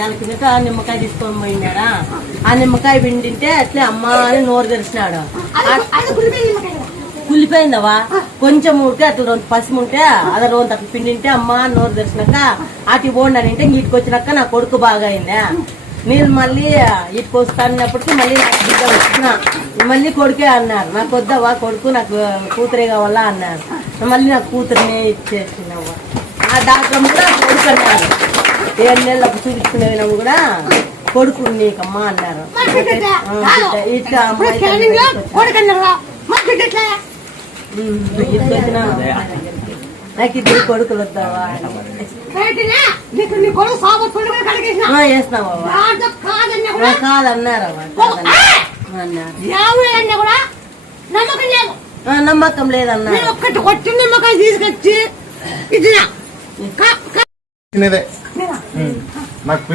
నెల కిందట నిమ్మకాయ తీసుకొని పోయినారా, ఆ నిమ్మకాయ పిండింటే అట్లే అమ్మ అని నోరు తెరిచినాడు. కులిపోయిందవా కొంచెం ఉంటే అట్లా 2 పసిమి ఉంటే అది 2 అట్లా పిండింటే అమ్మ నోరు తెరిచినాక అటు పోండి అని అంటే ఇటుకు వచ్చినాక నా కొడుకు బాగా అయిందా. నేను మళ్ళీ ఇటుకు వస్తానప్పటికీ మళ్ళీ నాకు బిడ్డ వచ్చిన మళ్ళీ కొడుకే అన్నారు. నాకు వద్దవా కొడుకు, నాకు కూతురే కావాలా అన్నారు. మళ్ళీ నాకు కూతురునే ఇచ్చేసినవ్వా. ఆ డాక్టర్ కూడా కొడుకు అన్నారు. 7 నెలలకు చూపించుకునేవి కూడా కొడుకు నీకమ్మా అన్నారు. ఇట్లా నాకు 2 కొడుకులు వద్దావా వేసినావా కాదన్నారవా నమ్మకం లేదన్నా. కొట్టి నిమ్మకాయ తీసుకొచ్చి నాకు